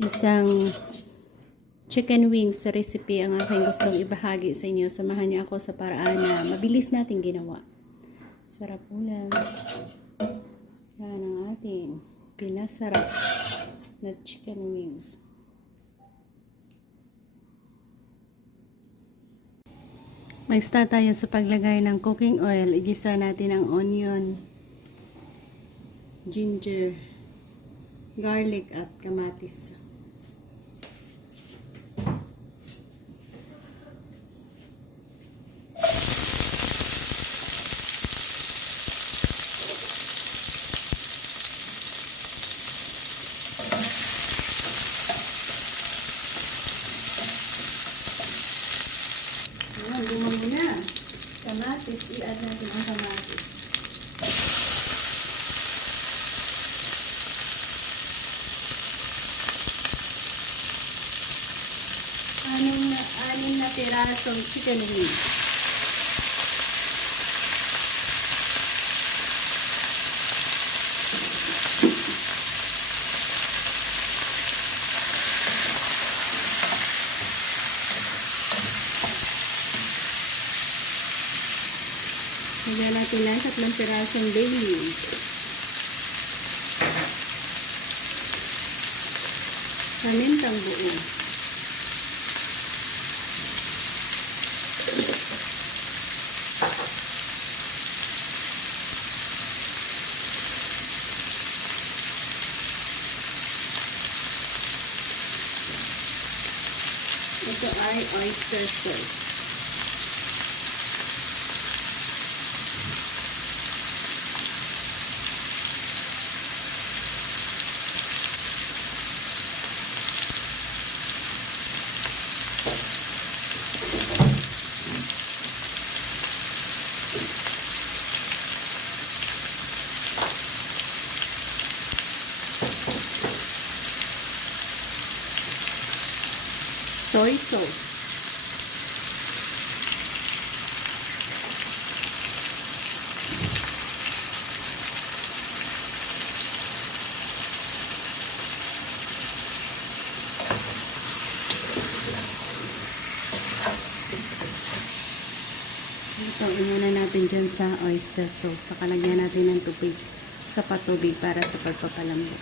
Isang chicken wings sa recipe ang aking gustong ibahagi sa inyo. Samahan niyo ako sa paraan na mabilis nating ginawa. Sarap ulam. Yan ang ating pinasarap na chicken wings. Mag-start tayo sa paglagay ng cooking oil. Igisa natin ang onion, ginger, garlic at kamatis. Ayan, lumago na. Kamatis, i-add natin ang kamatis. Anim na pirasong chicken wings. Lagyan natin lang 3 pirasong bay leaves. Pamintang buo. Ito ay oyster sauce. Soy sauce. Ito, muna natin dyan sa oyster sauce. Saka lagyan natin ng tubig. Sapat tubig para sa pagpapalambot.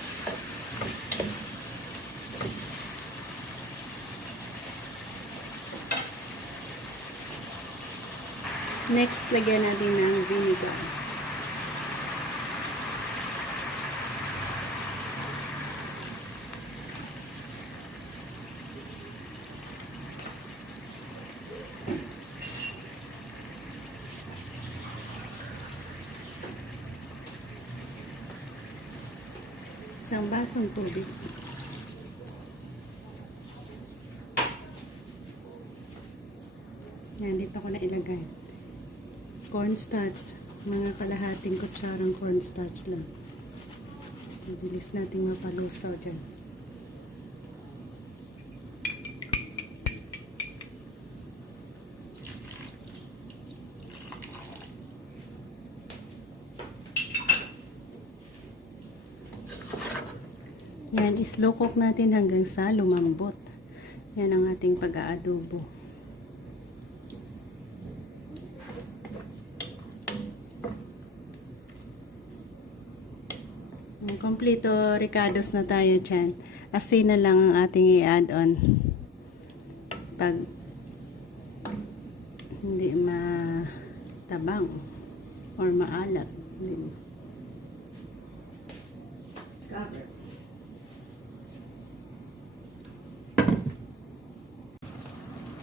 Next, lagyan natin ng vinegar. Isang basong tubig. Yan, dito ko na ilagay. Cornstarch. Mga kalahating kutsarang cornstarch lang. Mabilis nating mapalusaw dyan. Yan, slow cook natin hanggang sa lumambot. Yan ang ating pag-aadobo. Kompleto ricados na tayo dyan. Asin na lang ang ating i-add on. Pag hindi matabang or maalat. Cover.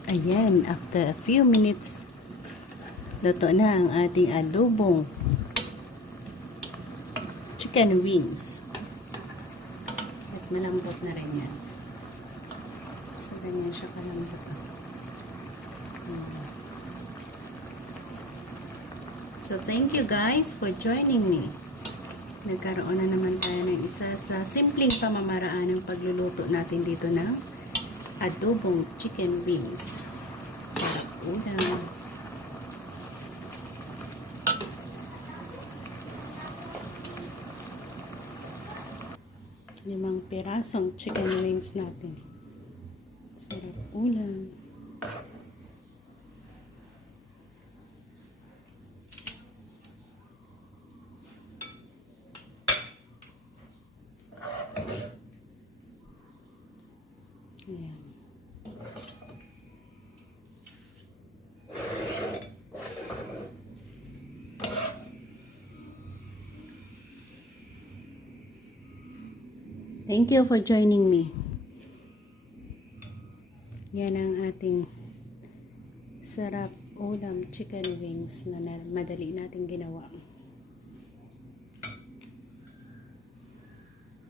Ayan, after a few minutes, luto na ang ating adobong chicken wings. At malambot na rin yan. So, ganyan siya kalambot. So, thank you guys for joining me. Nagkaroon na naman tayo ng isa sa simpleng pamamaraan ng pagluluto natin dito ng adobong chicken wings. Sarap ulam. 5 pirasong chicken wings natin. Sarap ulam. Ayan. Thank you for joining me. Yan ang ating sarap ulam chicken wings na madali natin ginawa.